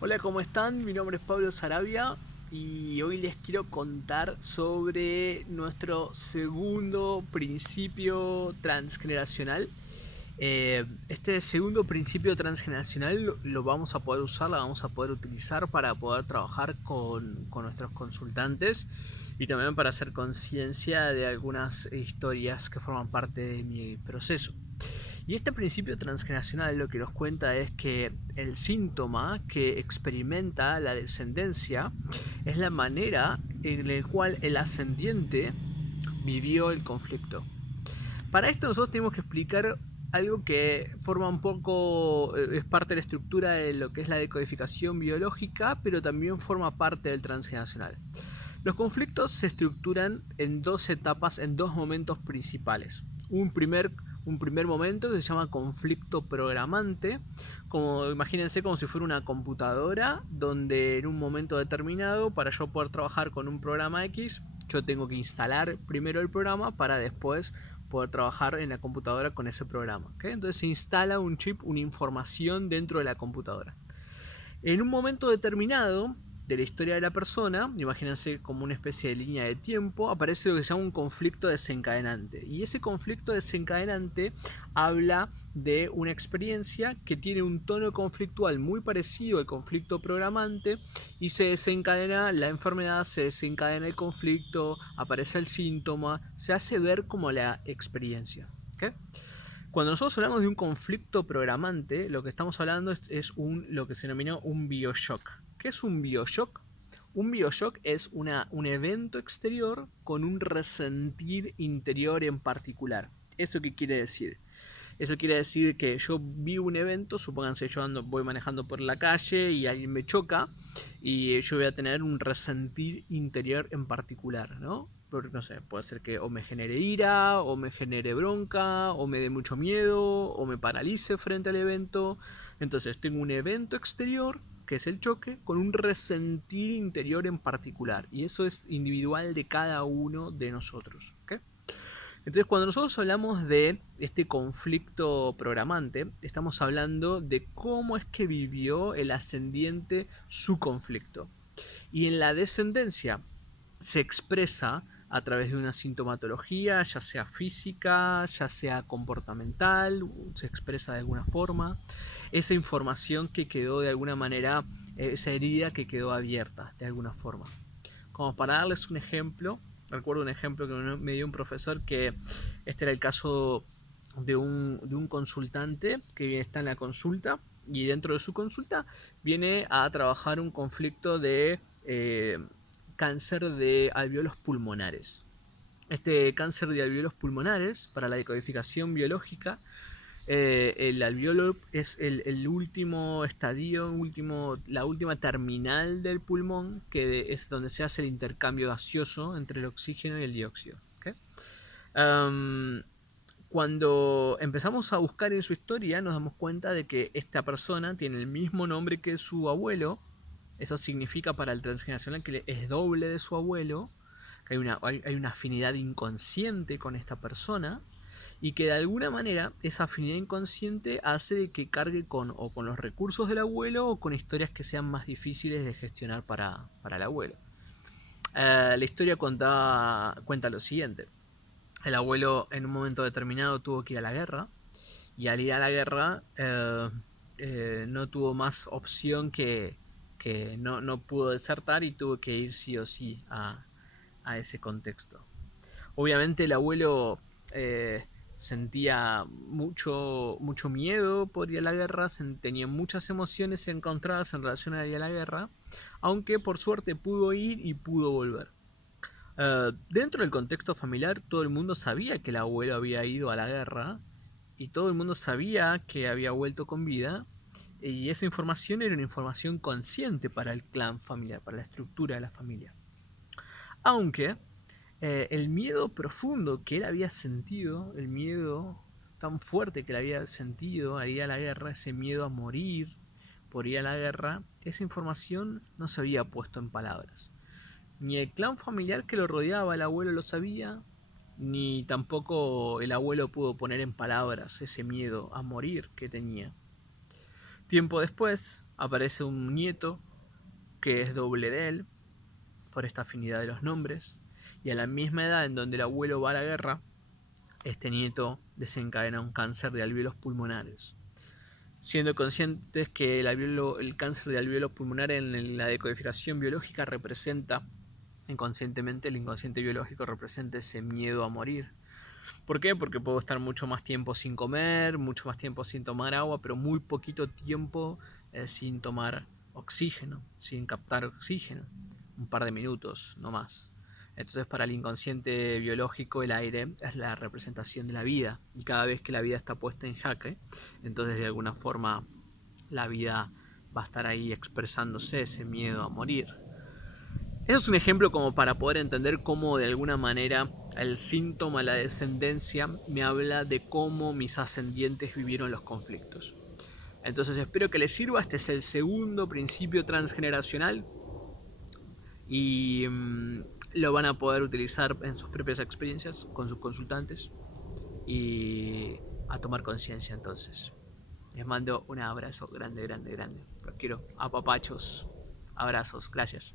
Hola, ¿cómo están? Mi nombre es Pablo Sarabia y hoy les quiero contar sobre nuestro segundo principio transgeneracional. Este segundo principio transgeneracional lo vamos a poder usar, lo vamos a poder utilizar para poder trabajar con nuestros consultantes y también para hacer conciencia de algunas historias que forman parte de mi proceso. Y este principio transgeneracional lo que nos cuenta es que el síntoma que experimenta la descendencia es la manera en la cual el ascendiente vivió el conflicto. Para esto nosotros tenemos que explicar algo que forma un poco, es parte de la estructura de lo que es la decodificación biológica, pero también forma parte del transgeneracional. Los conflictos se estructuran en dos etapas, en dos momentos principales. Un primer momento que se llama conflicto programante, como imagínense como si fuera una computadora donde en un momento determinado, para yo poder trabajar con un programa X, yo tengo que instalar primero el programa para después poder trabajar en la computadora con ese programa. ¿Okay? Entonces se instala un chip, una información dentro de la computadora. En un momento determinado de la historia de la persona, imagínense como una especie de línea de tiempo, aparece lo que se llama un conflicto desencadenante. Y ese conflicto desencadenante habla de una experiencia que tiene un tono conflictual muy parecido al conflicto programante y se desencadena la enfermedad, se desencadena el conflicto, aparece el síntoma, se hace ver como la experiencia. ¿Okay? Cuando nosotros hablamos de un conflicto programante, lo que estamos hablando es lo que se denomina un bioshock. ¿Qué es un bioshock? Un bioshock es un evento exterior con un resentir interior en particular. ¿Eso qué quiere decir? Eso quiere decir que yo vi un evento, supónganse yo voy manejando por la calle y alguien me choca y yo voy a tener un resentir interior en particular, ¿no? Porque, no sé, puede ser que o me genere ira, o me genere bronca, o me dé mucho miedo, o me paralice frente al evento. Entonces tengo un evento exterior, que es el choque, con un resentir interior en particular. Y eso es individual de cada uno de nosotros. ¿Okay? Entonces, cuando nosotros hablamos de este conflicto programante, estamos hablando de cómo es que vivió el ascendiente su conflicto. Y en la descendencia se expresa a través de una sintomatología, ya sea física, ya sea comportamental, se expresa de alguna forma. Esa información que quedó de alguna manera, esa herida que quedó abierta de alguna forma. Como para darles un ejemplo, recuerdo un ejemplo que me dio un profesor que este era el caso de un consultante que está en la consulta y dentro de su consulta viene a trabajar un conflicto de cáncer de alveolos pulmonares. Este cáncer de alveolos pulmonares, para la decodificación biológica, el alveolo es el último estadio, la última terminal del pulmón, que es donde se hace el intercambio gaseoso entre el oxígeno y el dióxido. ¿Okay? Um, Cuando empezamos a buscar en su historia, nos damos cuenta de que esta persona tiene el mismo nombre que su abuelo. Eso significa para el transgeneracional que es doble de su abuelo, que hay una afinidad inconsciente con esta persona y que de alguna manera esa afinidad inconsciente hace que cargue con los recursos del abuelo o con historias que sean más difíciles de gestionar para el abuelo. La historia cuenta lo siguiente. El abuelo en un momento determinado tuvo que ir a la guerra y al ir a la guerra no tuvo más opción que no pudo desertar y tuvo que ir sí o sí a ese contexto. Obviamente el abuelo sentía mucho miedo por ir a la guerra, tenía muchas emociones encontradas en relación a ir a la guerra, aunque por suerte pudo ir y pudo volver. Dentro del contexto familiar, todo el mundo sabía que el abuelo había ido a la guerra y todo el mundo sabía que había vuelto con vida. Y esa información era una información consciente para el clan familiar, para la estructura de la familia. Aunque el miedo profundo que él había sentido, el miedo tan fuerte que él había sentido al ir a la guerra, ese miedo a morir por ir a la guerra, esa información no se había puesto en palabras. Ni el clan familiar que lo rodeaba, el abuelo lo sabía, ni tampoco el abuelo pudo poner en palabras ese miedo a morir que tenía. Tiempo después, aparece un nieto que es doble de él, por esta afinidad de los nombres, y a la misma edad en donde el abuelo va a la guerra, este nieto desencadena un cáncer de alvéolos pulmonares. Siendo conscientes que el cáncer de alvéolos pulmonares en la decodificación biológica representa, inconscientemente, el inconsciente biológico representa ese miedo a morir. ¿Por qué? Porque puedo estar mucho más tiempo sin comer, mucho más tiempo sin tomar agua, pero muy poquito tiempo sin tomar oxígeno, sin captar oxígeno. Un par de minutos, no más. Entonces para el inconsciente biológico el aire es la representación de la vida. Y cada vez que la vida está puesta en jaque, entonces de alguna forma la vida va a estar ahí expresándose ese miedo a morir. Eso es un ejemplo como para poder entender cómo de alguna manera el síntoma, la descendencia, me habla de cómo mis ascendientes vivieron los conflictos. Entonces espero que les sirva. Este es el segundo principio transgeneracional y lo van a poder utilizar en sus propias experiencias con sus consultantes y a tomar conciencia entonces. Les mando un abrazo grande, grande, grande. Los quiero. Apapachos. Abrazos. Gracias.